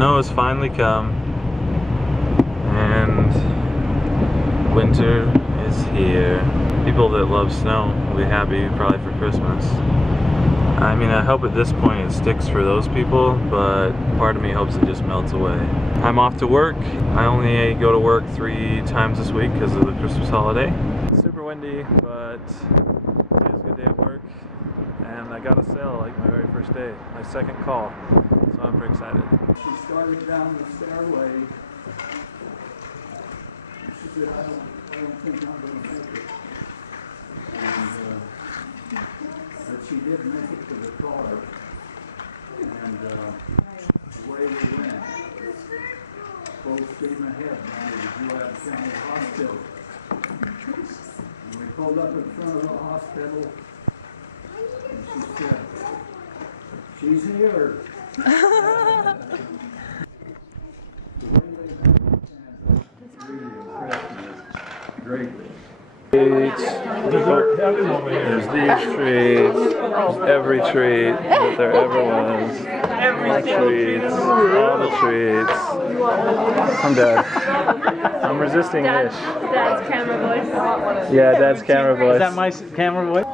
Snow has finally come, and winter is here. People that love snow will be happy probably for Christmas. I mean, I hope at this point it sticks for those people, but part of me hopes it just melts away. I'm off to work. I only go to work 3 times this week because of the Christmas holiday. It's super windy, but it is a good day at work. And I got a sale like my very first day, my second call. So I'm pretty excited. She started down the stairway. She said, I don't think I'm going to make it. And, but she did make it to the car. And away we went. Full steam ahead down to the Juab County Hospital. And we pulled up in front of the hospital. And she said, she's here. Greatly. There's these treats, every treat that there ever was. Treats, all the treats. I'm dead. I'm resisting ish. Dad's camera voice. Yeah, Dad's camera voice. Is that my camera voice?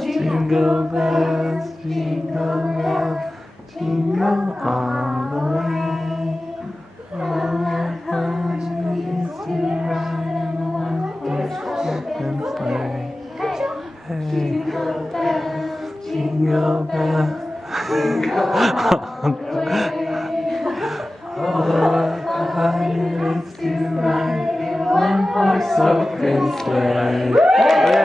Jingle bells, jingle bells, jingle all the way. Oh, what fun it is to ride in a one-horse open sleigh. Hey, jingle bells, jingle bells, jingle all the way. Oh, what fun it is to ride in a one-horse open sleigh. Yay!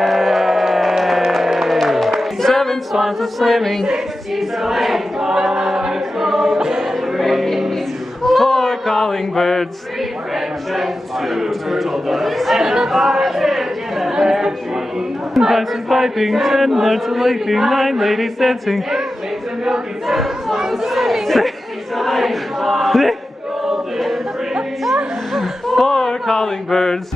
7 swans are swimming, 4 calling birds, 3 Frenches, 2 turtle doves, and a partridge in a pear tree. 1 bison piping, 10 lords a-leaping, 9 ladies dancing, 8 maids a-milking, 7 swans a-swimming, 6 geese a-laying, 5 golden rings, 4 calling birds.